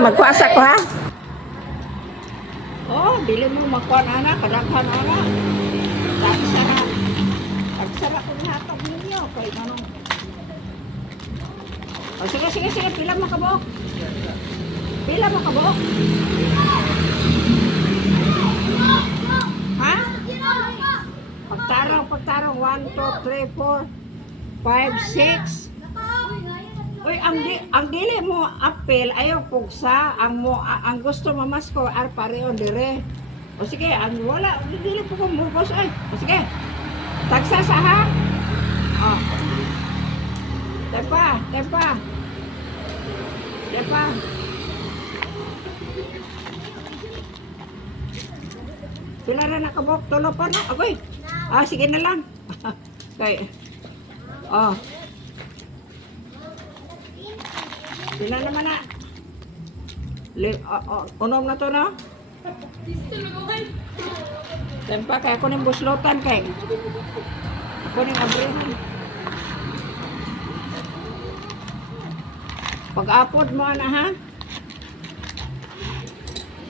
magkuasa ko ha. Oh, dili mo makuha na na, kadaghan na na. Dahil sarap. Pag sarap ko nihatag ninyo, kay anong... Oh, sige, sige, sige, pila mo kabuok. Pila mo kabuok. Ha? Pagtarong. 1, 2, 3, 4, 5, 6. Uy, ang dili mo apel ayaw pugsa, ang gusto mamas ko ar pareho dire. O sige, ang wala dili po ko mubos ay. O sige. Tagsa sa ha. Oh. Tepa. Sila na nakabok tulo pa no. Agoy. Ah, sige na lang. Okay. Oh. Sila naman na. Unom na to na. Tempa kaya ako ng buslotan kay. Ako ng abrehan. Pag-apod mo na ha.